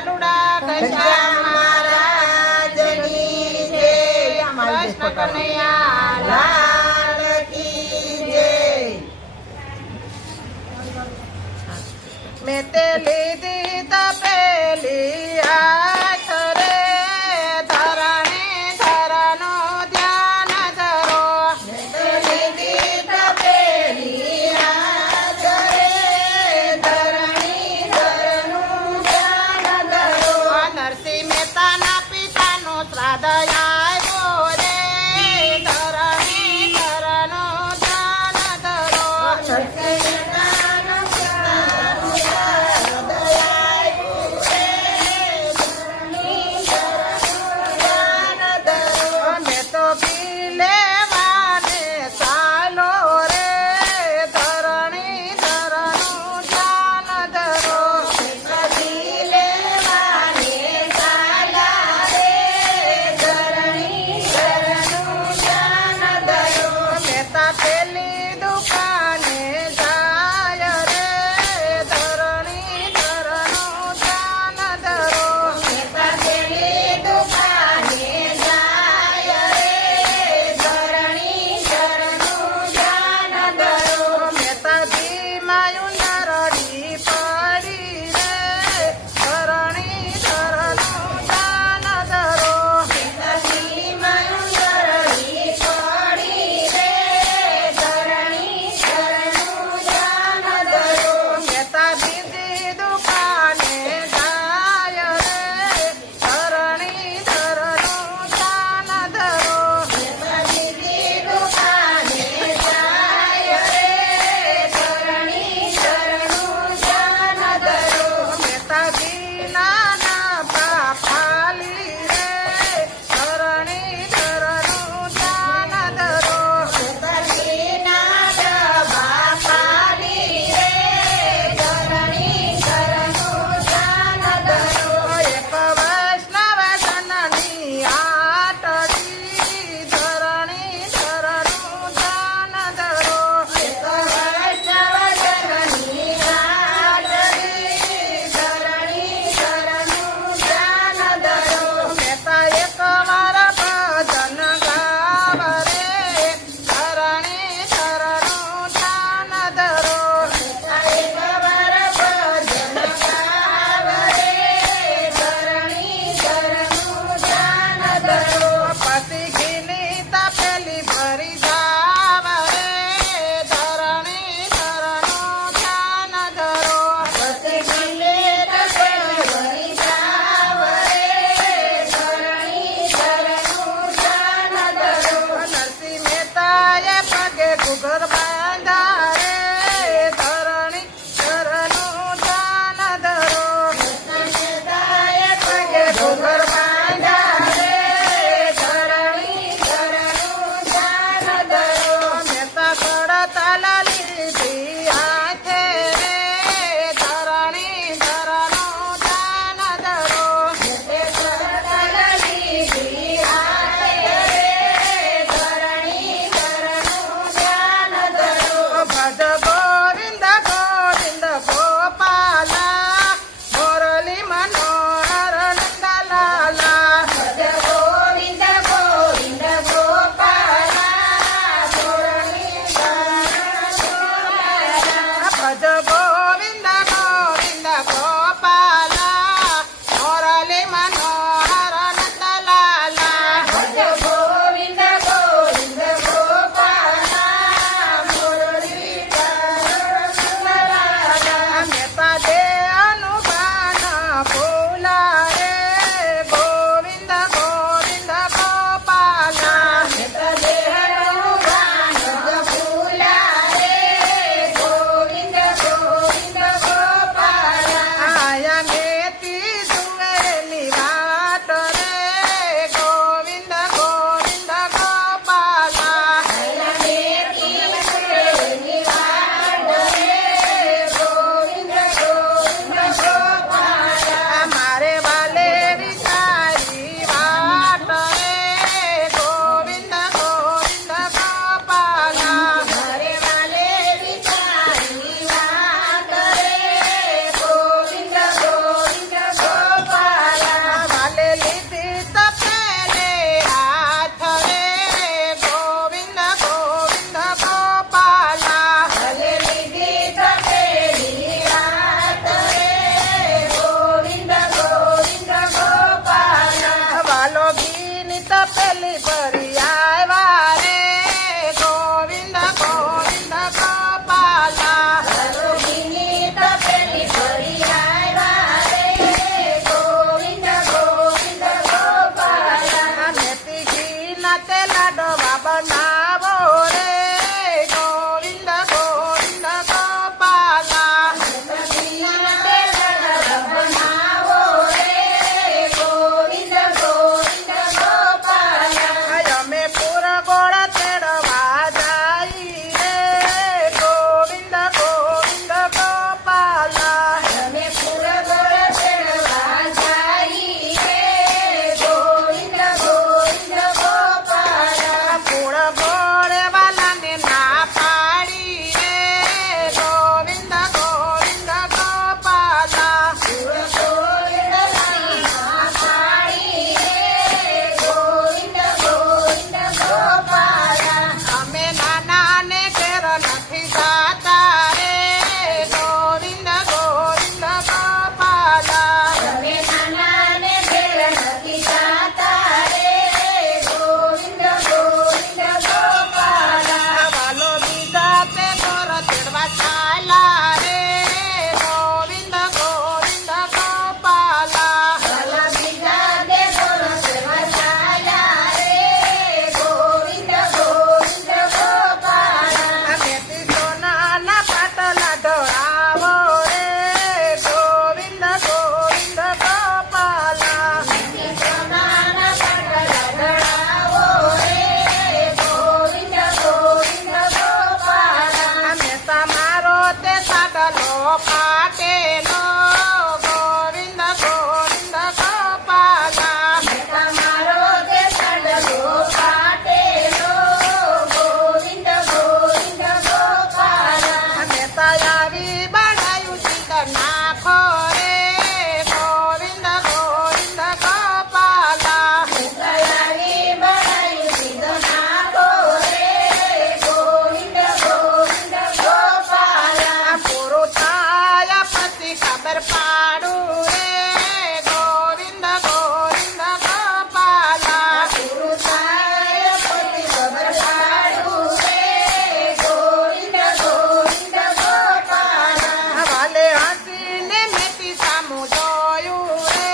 લાલુડા ઘનશ્યામ મહારાજની જય. કૃષ્ણ કનૈયા લાલ કી જય. મેં તે લીધી તપેલી હાથ રે, ધરણી ધરનો ધ્યાન ધરો. મેં તે લીધી તપેલી હાથ રે, ધરણી ધરનું ધ્યાન ધરો. નરસિંહ મહેતાના પિતાનું શ્રાદ્ધ આવ્યો રે, ધરણી ધરનો ધ્યાન ધરો. નરસિંહ મહેતાના પિતાનું શ્રાદ્ધ આવ્યું રે, ધરણી ધરનું ધ્યાન ધરો. મેં તો પી લેવાને ચાલો રે, ધરણી ધરનું ધ્યાન ધરો. પી લેવાને ચાલા રે, ધરણી ધરનું ધ્યાન ધરો. મહેતા પેલી દુકાને જાય રે, ધરણી ધરનું ધ્યાન ધરો. મહેતા પેલી દુકાને જાય રે, ધરણી ધરનું ધ્યાન ધરો. મહેતાજી માયું નરડી પડી રે, ધરણી ધરનું ધ્યાન ધરો. મહેતાજી માયું નરડી પડી રે, ધરણી ધરનું ધ્યાન ધરો. મહેતા બીજી દુકાને જાય રે, ધરણી ધરનું ધ્યાન ધરો. મહેતા બીજી દુકાને જાય રે, ધરણી ધરનું ધ્યાન ધરો. મહેતાજી નાના પાપાલી રે, ધરણી ધરનું ધ્યાન ધરો. મહેતાજી નાના પાપાલી રે, ધરણી ધરનું ધ્યાન ધરો. એક વૈષ્ણવ જનની આટડી, ધરણી ધરનું ધ્યાન ધરો. એક વૈષ્ણવ જનની આટડી, ધરણી ધરનું ધ્યાન ધરો. મહેતા એક વાર ભજન ગાવ રે, ધરણી ધરનું ધ્યાન ધરો. મહેતા એક વાર ભજન ગાવ રે, ધરણી ધરનું ધ્યાન ધરો. પછી ઘીની તપેલી ભરી જાવ રે, ધરણી ધરનું ધ્યાન ધરો. પછી ઘીની તપેલી ભરી જાવ રે, ધરણી ધરનું ધ્યાન ધરો. નરસિંહ મહેતાએ પગે ઘૂઘર બાંધા રે, ધરણી ધરનું ધ્યાન ધરો. નરસિંહ મહેતાએ પગે ઘૂઘર બાંધા રે, ધરણી ધરનું ધ્યાન ધરો. મહેતા કડતાલ લીધી હાથે રે, ધરણી ધરનું ધ્યાન ધરો. કડતાલ લીધી હાથે રે, ધરણી ધરનું ધ્યાન ધરો. ભજ ગોવિંદ ગોવિંદ ગોપાલા, મુરલી મનોહર નંદલાલા. ભજ ગોવિંદ ગોવિંદ ગોપાલા, મુરલી મનોહર નંદલાલા. ભજ ગોવિંદ ગોવિંદ ગોપાલા, મુરલી મનોહર નંદલાલા. ભજ ગોવિંદ ગોવિંદ ગોપાલા, મુરલી મનોહર નંદલાલા. મહેતા દે અનુગાન ફૂલા રે, ગોવિંદ ગોવિંદ ગોપાલા. મહેતા દે અનુગાન ફૂલા રે, ગોવિંદ ગોવિંદ ગોપાલા. આયા મેથી જુવેલી વાટ રે, ગોવિંદ ગોવિંદ ગોપાલા. આયા મેથી જુવેલી વાટ રે, ગોવિંદ ગોવિંદ ગોપાલા. મારે વાલે વિચારી વાટ રે, ગોવિંદ ગોવિંદ ગોપાલા. મારે વાલે વિચારી વાટ રે, ગોવિંદ ગોવિંદ ગોપાલા તમે નાનાને ઘેર નથી જાતા રે ગોવિંદ ગોવિંદ ગોપાલા વાલો બીજા તે મોર તેડવા ચાલા રે ગોવિંદ ગોવિંદ ગોપાલા ભલા બીજા દે બોલો સેવા ચાલ્યા રે ગોવિંદ ગોવિંદ ગોપાલા મેથી સોનાના પાટલા ઢોળાવો રે ગોવિંદ ગોવિંદ ગોપાલા સોનાના પાટલા ઢળાવો રે ગોવિંદ ગોવિંદ ગોપાલા અમે તમારો તે સાડલો પાટેલો ગોવિંદ ગોવિંદ ગોપાલા તમારો તે સડલો પાટેલો ગોવિંદ ગોવિંદ ગોપાલા અમે તયારી બનાયું ચિકન નાખો રે ગોવિંદ ગોવિંદ ગોપાલા તૈયારી બનાવી સીધો નાખો રે ગોવિંદ ગોવિંદ ગોપાલા પૂરું થાય પછી ખબર પાડું રે ગોવિંદ ગોવિંદ ગોપાલા પૂરું થાય પછી ખબર પાડું રે ગોવિંદ ગોવિંદ ગોપાલા વાલે હસીને મેથી સામું જોયું રે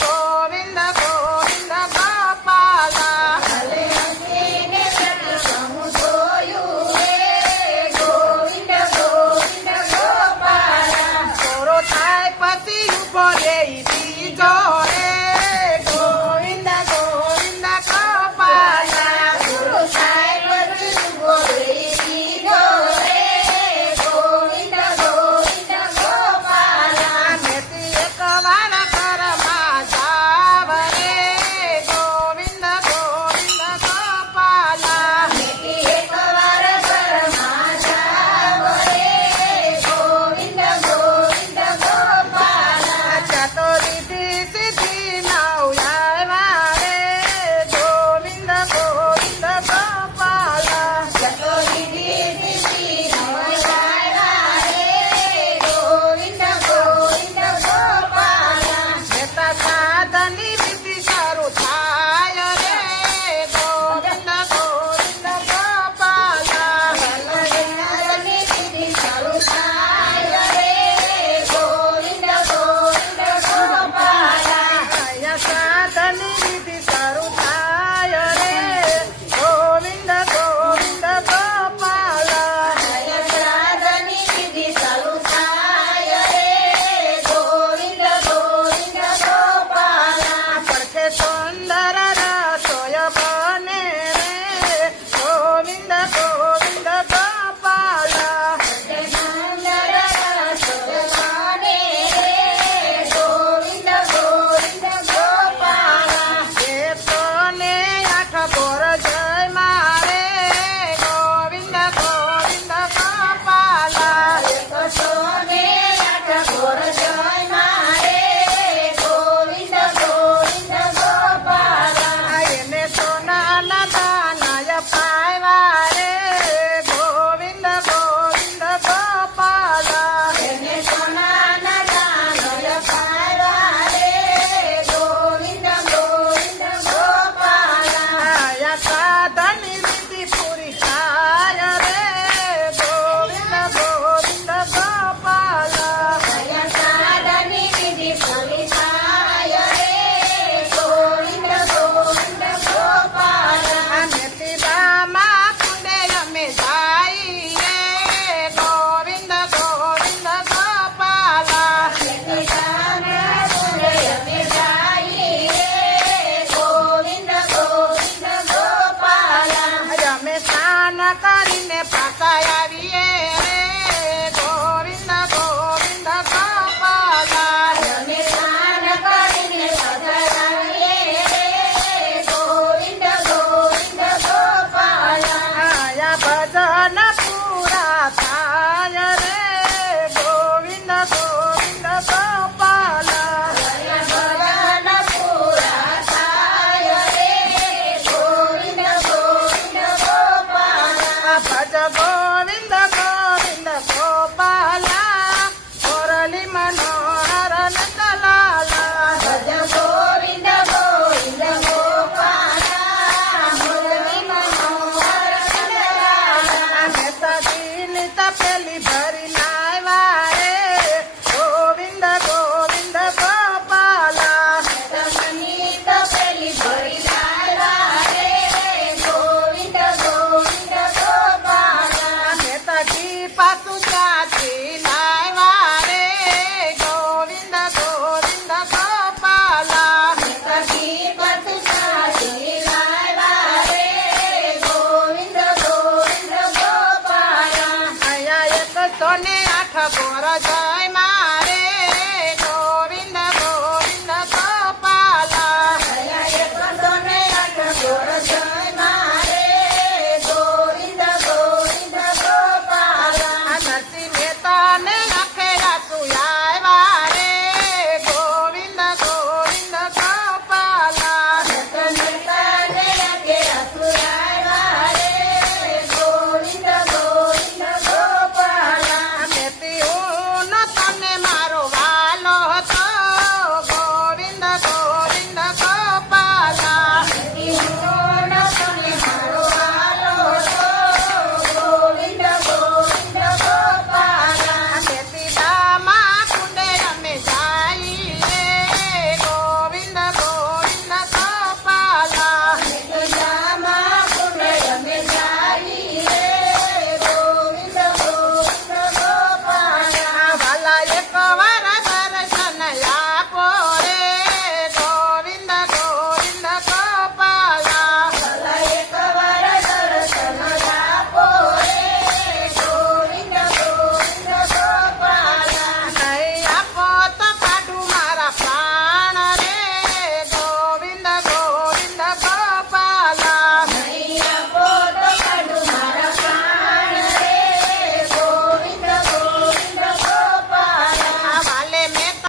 ગોવિંદ ગોવિંદ ગોપાલા ભલે હસીને સતી સમું જોયું રે ગોવિંદ ગોવિંદ ગોપાલા પૂરો થાય પછી ઉભો રે ઈ